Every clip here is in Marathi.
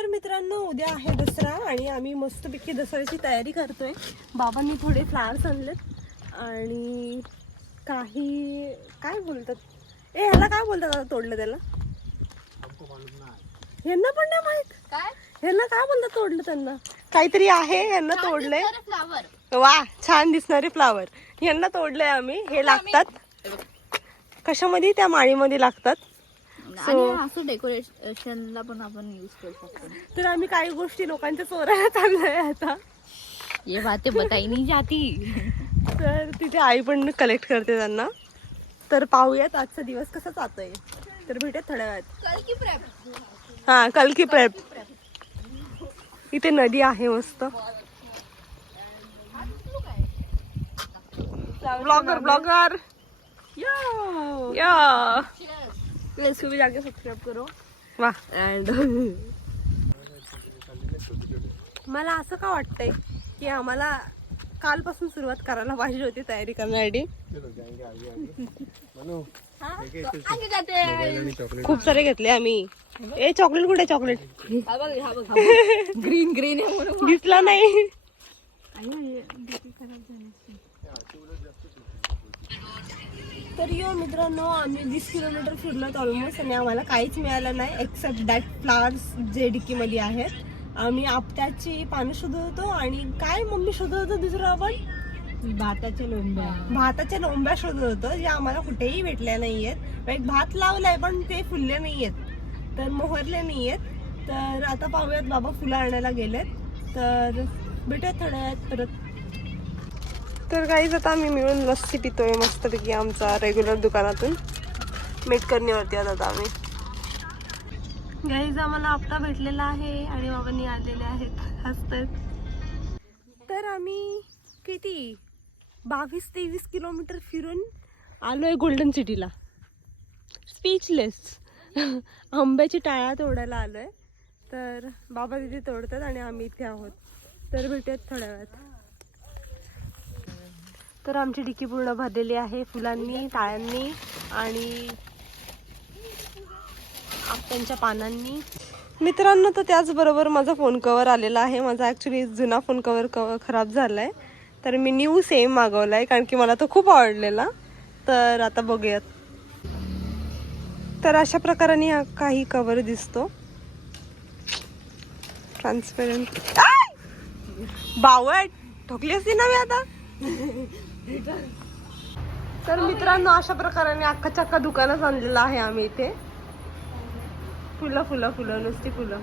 तर मित्रांनो उद्या आहे दसरा आणि आम्ही मस्तपैकी दसऱ्याची तयारी करतोय. बाबांनी थोडे फ्लावर्स आणलेत आणि काही काय बोलतात ह्याला काय बोलतात आता तोडलं त्याला ह्यांना पण नाही माहित काय ह्यांना काय बोलतात तोडलं त्यांना काहीतरी आहे ह्यांना तोडलंय. फ्लावर वा छान दिसणारे फ्लावर ह्यांना तोडलंय आम्ही. हे लागतात कशामध्ये त्या माळीमध्ये लागतात. असं डेकोरेशनला पण आपण यूज करू शकतो. तर आम्ही काही गोष्टी लोकांच्या चोरायला चाललोय आता. ये बातें बताई नहीं जाती. तर तिथे आई पण कलेक्ट करते त्यांना. तर पाहूयात आजचा दिवस कसा जातोय. तर भेटूयात थोड्या वेळात. हा कल्की प्रेप. इथे नदी आहे मस्त. ब्लॉगर ब्लॉगर या प्लीज भी जाके सब्सक्राइब करो. वाह. अँड मला असं का वाटतंय की आम्हाला कालपासून सुरुवात करायला पाहिजे होती तयारी करण्यासाठी. खूप सारे घेतले आम्ही. ए चॉकलेट कुठे चॉकलेट ग्रीन ग्रीन दिसला नाही. तर यो मित्रांनो आम्ही 20 किलोमीटर फिरलोत ऑलमोस्ट आणि आम्हाला काहीच मिळालं नाही एक्सेप्ट दॅट फ्लावर्स जे डिक्कीमध्ये आहेत. आम्ही आपट्याची पानं शोधत होतो आणि काय मम्मी शोधत होतो दुसरं आपण भाताच्या लोंब्या शोधत होतो जे आम्हाला कुठेही भेटल्या नाहीयेत. एक भात लावलाय पण ते फुलले नाहीयेत तर मोहरले नाहीयेत. तर आता पाहूयात बाबा फुलं आणायला गेलेत. तर भेटूयात थोड्या वेळात परत. तर काहीच आता आम्ही मिळून लस्सी पितोय मस्तपैकी आमचा रेग्युलर दुकानातून. मेटकरणीवरती आता आम्ही गाईज आम्हाला आपटा भेटलेला आहे आणि बाबांनी आलेले आहेत हसतात. तर आम्ही किती 22-23 किलोमीटर फिरून आलोय गोल्डन सिटीला. स्पीचलेस. आंब्याची टाळ्या तोडायला आलोय. तर बाबा तिथे तोडतात आणि आम्ही इथे आहोत. तर भेटूयात थोड्या वेळात. तर आमची डिक्की पूर्ण भरलेली आहे फुलांनी टाळ्यांनी आणि आपट्यांच्या पानांनी. मित्रांनो तर त्याचबरोबर माझा फोन कवर आलेला आहे. माझा ॲक्च्युली जुना फोन कवर खराब झाला आहे. तर मी न्यू सेम मागवला आहे कारण की मला तो खूप आवडलेला. तर आता बघूयात. तर अशा प्रकाराने हा काही कवर दिसतो ट्रान्सपेरंट. बावट ठोकली असती ना मी आता. तर मित्रांनो अशा प्रकाराने अख्खा चक्का दुकानच आणलेलं आहे आम्ही इथे. फुलं फुलं फुलं नुसती फुलं.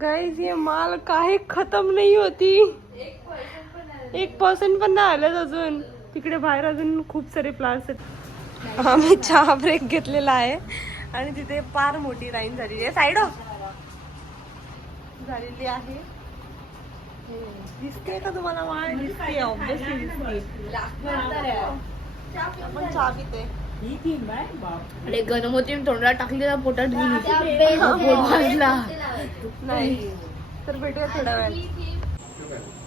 गाइस ये माल काही खतम नाही होती. 1% पण नाही आलं अजून. तिकडे बाहेर अजून खूप सारे प्लांट्स आहेत. आम्ही चहा ब्रेक घेतलेला आहे आणि तिथे फार मोठी लाईन झालेली आहे. साईड झालेली आहे. दिसते का तुम्हाला माळ? दिसते ऑब्विसली दिसते. आपण चहा पिते. अरे गरम होती तोंडाला टाकली ना पोटात नाही. तर भेटूया थोड्या वेळात.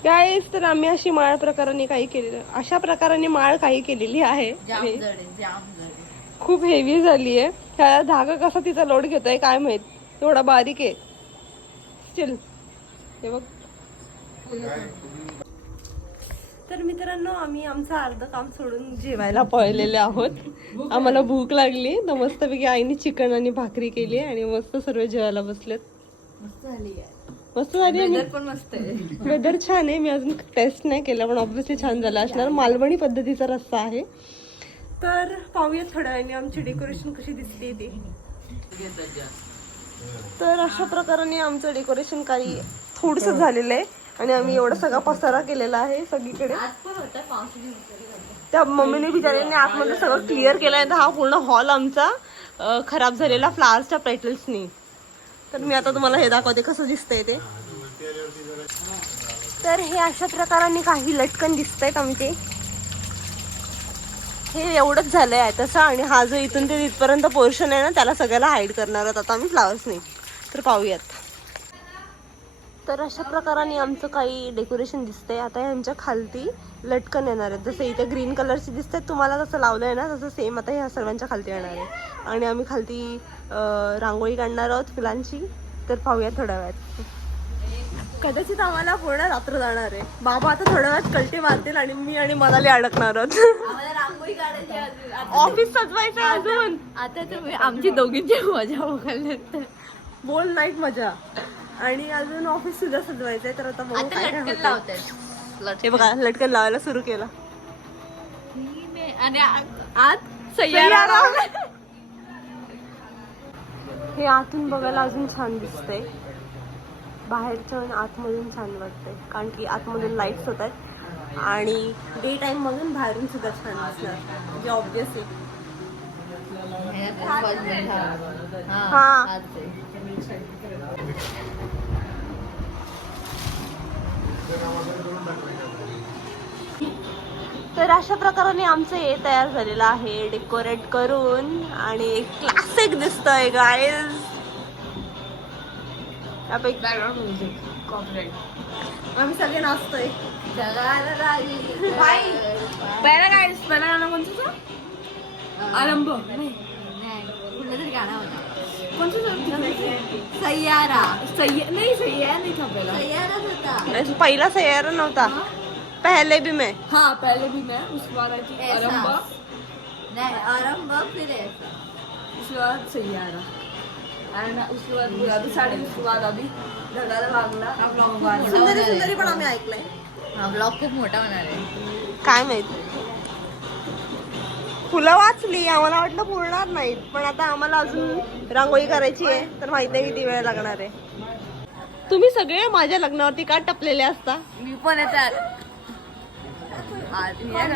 गाईस तर आम्ही अशी माळ प्रकाराने काही केलेलं अशा प्रकाराने माळ काही केलेली आहे. खूप हेवी झाली आहे. त्याला धागा कसा तिचा लोड घेतोय काय माहित. एवढा बारीक आहे. स्टील हे बघ. तर मित्रांनो आम्ही आमचं अर्ध काम सोडून जेवायला पळलेले आहोत. आम्हाला भूक लागली तर मस्तपैकी आईने चिकन आणि भाकरी केली आणि मस्त सर्व जेवायला बसलेत. मस्त झाली. पण मस्त आहे. वेदर छान आहे. मी अजून टेस्ट नाही केलं पण ऑब्व्हियसली छान झालं असणार. मालवणी पद्धतीचा रस्सा आहे. तर पाहूयात थोड्या वेळाने आमची डेकोरेशन कशी दिसते ते. तर अशा प्रकाराने आमचं डेकोरेशन काही थोडंसं झालेलं आहे आणि आम्ही एवढा सगळा पसारा केलेला आहे सगळीकडे. त्या मम्मीने बिचाऱ्याने आतमध्ये सगळं क्लिअर केलंय. तर हा पूर्ण हॉल आमचा खराब झालेला फ्लावर्सच्या पेटल्सनी. तर मी आता तुम्हाला हे दाखवते कसं दिसतंय ते. तर हे अशा प्रकाराने काही लटकन दिसतायत आमचे. हे एवढंच झालंय आहे तसं. आणि हा जो इथून ते तिथपर्यंत पोर्शन आहे ना त्याला सगळ्याला हाईड करणार आहोत आता आम्ही फ्लावर्सनी. तर पाहूयात. तर अशा प्रकाराने आमचं काही डेकोरेशन दिसतंय. आता ह्यांच्या खालती लटकन येणार आहेत. जसं इथे ग्रीन कलरची दिसते तुम्हाला जसं लावलं आहे ना, तसं सेम आता ह्या सर्वांच्या खालती येणार आहे. आणि आम्ही खालती रांगोळी काढणार आहोत फुलांची. तर पाहूया थोड्या वेळात. कदाचित आम्हाला पूर्ण रात्र जाणार आहे. बाबा आता थोड्या वेळात कल्टी मारतील आणि मी आणि मनाली अडकणार आहोत. आम्हाला रांगोळी काढायची अजून. ऑफिस सजवायचं अजून. आता तुम्ही आमची दोघींची मजा बघायला. बोल नाईट मजा. आणि अजून ऑफिस सुद्धा सजवायचंय. तर आता बघू आता काय काय लटकन होतंय. लावतात. हे बघा लटकन लावायला सुरू केलं. आणि आत सय्यारा. हे आतून बघायला अजून छान दिसतंय. बाहेरचं आणि आतमधून छान वाटतंय. कारण की आतमधून लाईट्स होत आहेत आणि डे टाइम मधून बाहेरून सुद्धा छान दिसणार. म्हणजे ऑब्विसली हा. तर अशा प्रकाराने आमचं हे तयार झालेलं आहे डेकोरेट करून. आणि क्लासिक दिसतंय गाईज. आम्ही सगळे नाचतोय. पहिला गाणं कोणतं? आरंभ कुठलं तरी गाणं होतं. कोणतं? सय्यारा. नाही सय्यारा नाही था पहिला. सय्याराच होता. पहिला सय्यारा नव्हता. पहले भी मैं. हाँ पहले भी मैं उसके बाद आई थी आरंभ, नहीं आरंभ फिर ऐसा. उसके बाद सैयारा एंड उसके बाद गुलाबी साड़ी, उसके बाद अभी ढगाला लागला. सुंदरी सुंदरी पण आम्ही ऐकलंय. हा ब्लॉग खूप मोठा होणार आहे. काय माहित. फुलं वाचली आम्हाला वाटलं पुरणार नाहीत. पण आता आम्हाला अजून रांगोळी करायची आहे. तर माहित नाही किती वेळ लागणार आहे. तुम्ही सगळे माझ्या लग्नावरती का टपलेले असता? मी पण येतात.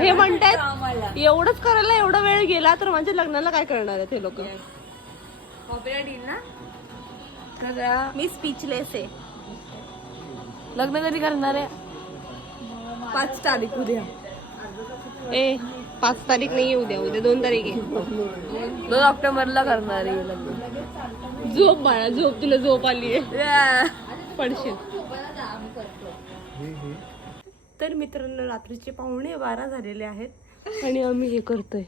हे म्हणतात एवढंच करायला एवढा वेळ गेला तर माझ्या लग्नाला काय करणार आहेत हे लोक. कॉपीराइट येईल ना. तर मी स्पीचलेस आहे. लग्न कधी करणार आहे? 5 तारीख उद्या. ए 5 तारीख नाही उद्या. उद्या 2 तारीख आहे. 2 ऑक्टोबरला करणार आहे लग्न. झोप बाळा झोप. तुला झोप आली आहे. पडशील. तर मित्रांनो रात्रीचे 12:15 झालेले आहेत आणि आम्ही हे करतोय.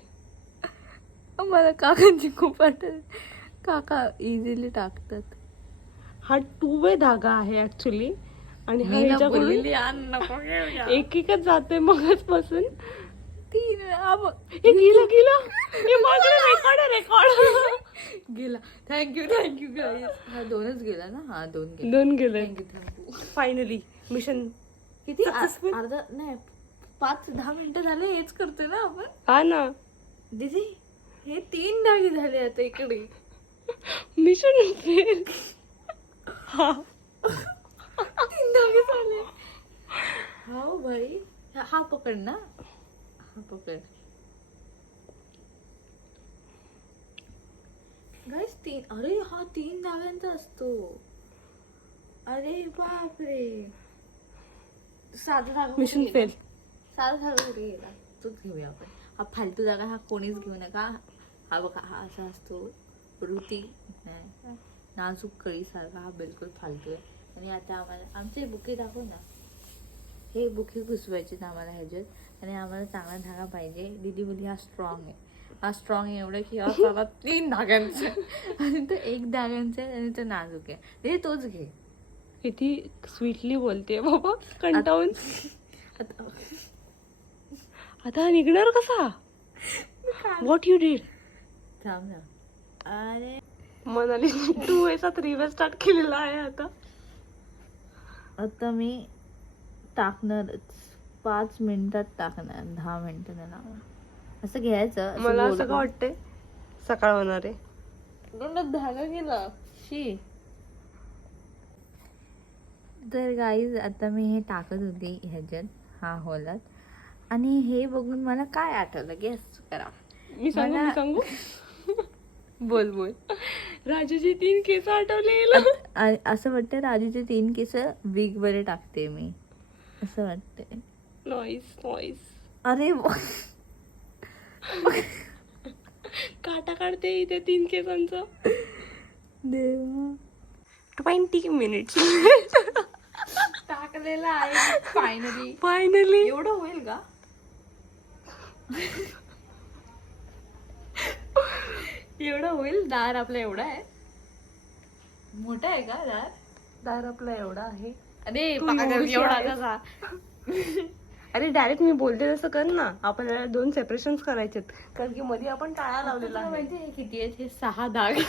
मला काकांची खूप आठवण. काका इझिली टाकतात. हा 2 वे धागा आहे ऍक्च्युली. आणि हा ह्याच्याकडून एक एकच जातोय मगच पासून. 3 हे गेलं हे माझं रेकॉर्ड गेला. Thank you guys. हा 2च गेला ना. हा 2 गेला. 2 गेले. थँक्यू. फायनली मिशन किती Successful? अर्धा नाही 5-10 मिनिटं झाले हेच करतोय ना आपण. हा ना. दीदी हे 3 धागे झाले आता इकडे. Mission fail. 3 धागे झाले. हो भाई. हा पकड ना. हा पकड गाइस. 3 अरे हा 3 धाग्यांचा असतो. अरे बापरे. साधा धागा मिशन कुठे फेल. गेला? साधा धागा कुठे गेला? तोच घेऊया आपण. हा फालतू धागा हा कोणीच घेऊ नका. हा बघा हा असा असतो वृत्ती नाजूक कळी सारखा. हा बिलकुल फालतू आहे. आणि आता आम्हाला आमचे बुके दाखव ना. हे बुके घुसवायचे आम्हाला ह्याच्यात. आणि आम्हाला चांगला धागा पाहिजे. दीदी बोली हा स्ट्रॉंग आहे. हा स्ट्रॉंग आहे एवढं की हा साला 3 धाग्यांचा आहे. आणि तो 1 धाग्यांचा आहे आणि तो नाजूक आहे. दीदी तोच घे. किती स्वीटली बोलते बाबा कंटाळून. आता हा निघणार कसा? What you did? थांब ना. अरे मनाली 2 वेचा 3 वे स्टार्ट केलेला आहे आता. आता मी टाकणारच. 5 मिनिटात टाकणार. 10 मिनिटं नाही लावणार. असं घ्यायचं. मला असं का वाटतंय सकाळ होणार आहे. धागा गेला. शी. तर गाईज आता मी हे टाकत होते ह्याच्यात हा होलात. आणि हे बघून मला काय आठवलं गेस करा. मी सांगू बोल बोल. राजूची 3 केस आठवले. असं वाटतं राजूचे 3 केस विग वर टाकते मी. असं वाटतंय. नॉईस. अरे काटा काढते इथे 3 केसांचा. देवा. 20 मिनिट्स. टाकलेला आहे फायनली. फायनली एवढं होईल का? एवढं होईल? दार आपला एवढा आहे? मोठा आहे का दार? दार आपला एवढा आहे. अरे तू पागल, एवढीशी एवढा आहेस. कसा? अरे डायरेक्ट मी बोलते तसं कर ना. आपल्याला 2 सेपरेशन करायचे कारण की मध्ये आपण टाळा लावलेला तुला आहे. माहिती आहे किती आहेत हे? 6 डाग.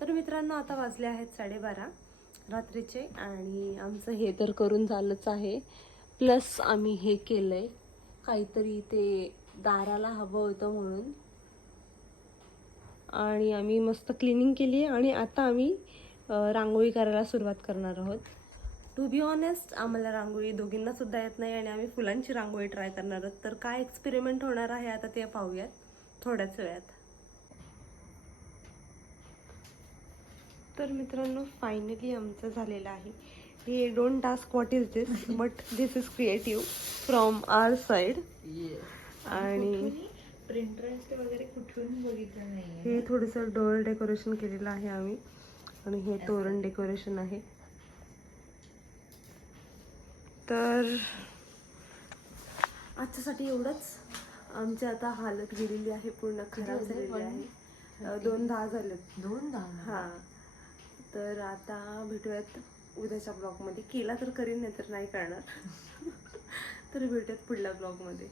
तर मित्रांनो आता वाजले आहेत 12:30 रात्रीचे आणि आमचं हे तर करून झालंच आहे. प्लस आम्ही हे केलंय काहीतरी ते दाराला हवं होतं म्हणून आणि आम्ही मस्त क्लिनिंग केली आहे आणि आता आम्ही रांगोळी करायला सुरुवात करणार आहोत. टू बी ऑनेस्ट आम्हाला रांगोळी दोघींना सुद्धा येत नाही आणि आम्ही फुलांची रांगोळी ट्राय करणार आहोत. तर काय एक्सपेरिमेंट होणार आहे आता ते पाहूयात थोड्याच वेळात. तर मित्रांनो फायनली आमचं झालेलं आहे. हे don't task what is this but this is creative from our side. आणि प्रिंटरेस्ट वगैरे कुठून बघितलं नाही. हे थोडंसं डोअर डेकोरेशन केलेलं आहे आम्ही आणि हे तोरण डेकोरेशन आहे. तर आजच्यासाठी एवढंच. आमची आता हालत गेलेली आहे, पूर्ण खराब झालेली आहे. 2:10 झालेत. 2:10? हां. तर आता भेटूयात उद्याच्या ब्लॉगमध्ये. केला तर करीन, नाही तर नाही करणार. तर भेटूयात पुढल्या ब्लॉगमध्ये.